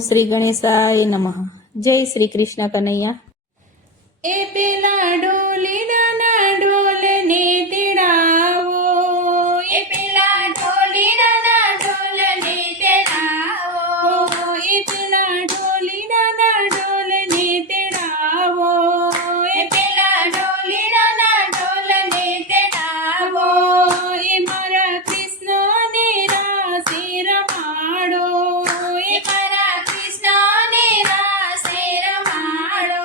શ્રી ગણેશાય નમઃ. જય શ્રી કૃષ્ણ કનૈયા. એ પેલા ઢોલીડાના ઢોલને તેડાવો, એ પેલા ઢોલીડાના ઢોલને તેડાવો, એ પેલા ઢોલીડાના ઢોલને તેડાવો, એ પેલા ઢોલીડાના ઢોલને તેડાવો, એ મારા કૃષ્ણને રાસે રમાડો, એ મારા કૃષ્ણને રાસે રમાડો.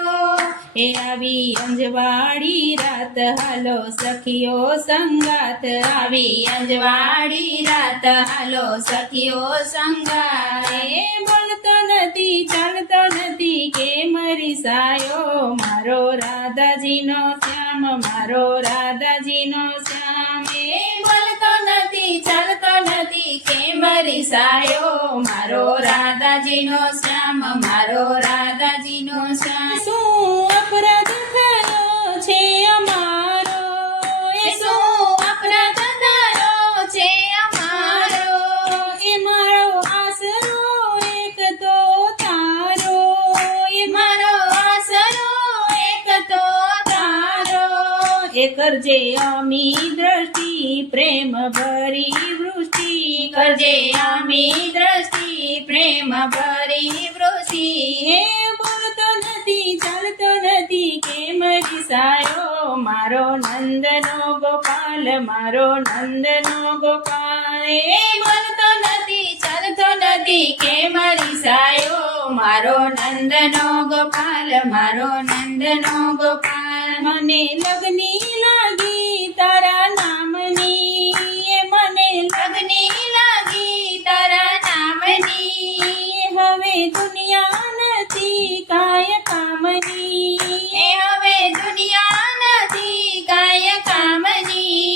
એ આવી અંજવાળી રાત હાલો સખીઓ સંગાત, આવી અંજવાળી રાત હાલો સખીઓ સંગાત. એ બોલતો નથી ચાલતો નથી કે મરી સાયો, મારો રાધાજીનો શ્યામ, મારો રાધાજીનો શ્યામ. એ બોલતો નથી ચાલતો નથી કે મરી સાયો, મારો રાધાજીનો શ્યામ, મારો રાધાજીનો શ્યામ. શું અપરાધ થયો છે અમારો, એ શું અપરાધ થયો છે અમારો, એ મારો આસરો એક તો તારો, એ મારો આસરો એક તો તારો. એ કરજે અમી દ્રષ્ટિ પ્રેમ ભરી વૃષ્ટિ, કરજે અમી દ્રષ્ટિ પ્રેમ ભરી વૃષ્ટિ. હે બોલતો નથી ચાલતો નથી કે મરી સાયો, મારો નંદનો ગોપાલ, મારો નંદનો ગોપાલ. એ બોલતો નથી ચાલતો નથી કે મરી સાયો, મારો નંદનો ગોપાલ, મારો નંદનો ગોપાલ. મને લગની લાગી તારા નામની, એ મને લગની લાગી તારા નામની. હવે દુનિયા નથી કાય કામની, એ હવે દુનિયા નથી કાય કામની.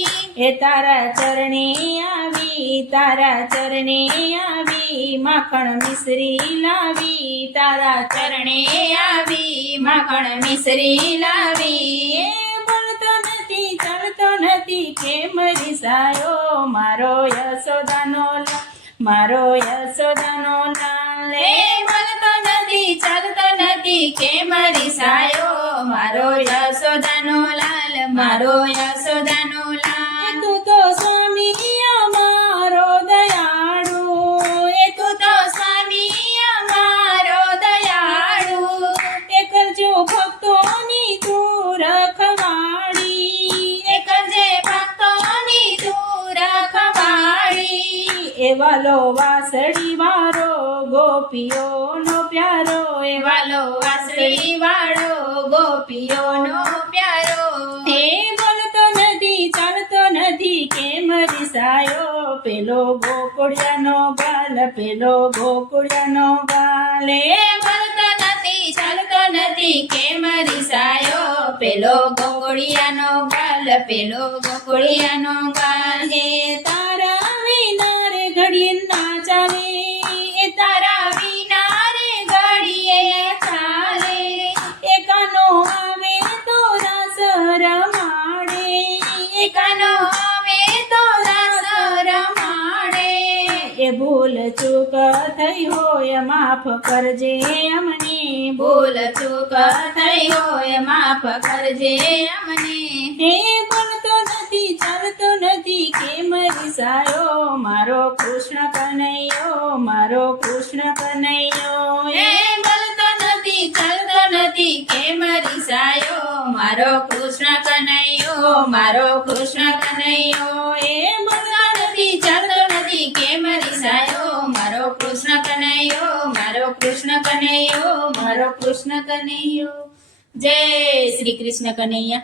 એ તારા ચરણે આવી, તારા ચરણે આવી, માખણ મિશ્રી લાવી, તારા ચરણે આવી, માખણ મિશ્રી લાવી. એ બોલતો નથી ચાલતો નથી કે મરી સાયો, મારો યશોદાનો લાલ, મારો યશોદાનો લાલ. એ બોલતો નથી ચાલતો નથી કે મરી સાયો, મારો યશોદાનો લાલ, મારો યશોદાનો લાલ. તું તો સ્વામી અમારો દયાળુ, એ તું તો સ્વામી અમારો દયાળુ. એ કરજો ભક્તોની તું રખવાળી, એ કરજે ભક્તોની તું રખવાળી. એ વાલો વાસળી વાળો ગોપીઓનો પ્યારો, એ વાલો વાસળી વાળો ગોપીઓનો પ્યારો. હે બોલતો નથી ચાલતો નથી કે મરી સાયો, પેલો ગોકુળિયાનો ગાલ, પેલો ગોકુળિયાનો ગાલ. એ બોલતો નથી ચાલતો નથી કે મરી સાયો, પેલો ગોકુળિયાનો ગાલ, પેલો ગોકુળિયાનો ગાલ. એ તારા વિના રે ઘડીએ ના ચાલે, એ તારા વિના રે ઘડીએ ચાલે. એ કાનો આવે તો રાસ રમાડે, એ કાનો આવે તો રાસ રમાડે. એ ભૂલ ચૂક થઈ હોય માફ કરજે અમને, ભૂલ ચૂક થઈ હોય માફ કરજે અમને. હે બોલતો નથી ચાલતો નથી કે મરી સાયો, મારો કૃષ્ણ કનૈયો, મારો કૃષ્ણ કનૈયો. હે બોલતો નથી ચાલતો નથી કે મરી સાયો, મારો કૃષ્ણ કનૈયો, મારો કૃષ્ણ કનૈયો. એ બોલતો નથી ચાલતો નથી કે મરી સાયો, મારો કૃષ્ણ કનૈયો, મારો કૃષ્ણ કનૈયો, મારો કૃષ્ણ કનૈયો. જય શ્રી કૃષ્ણ કનૈયા.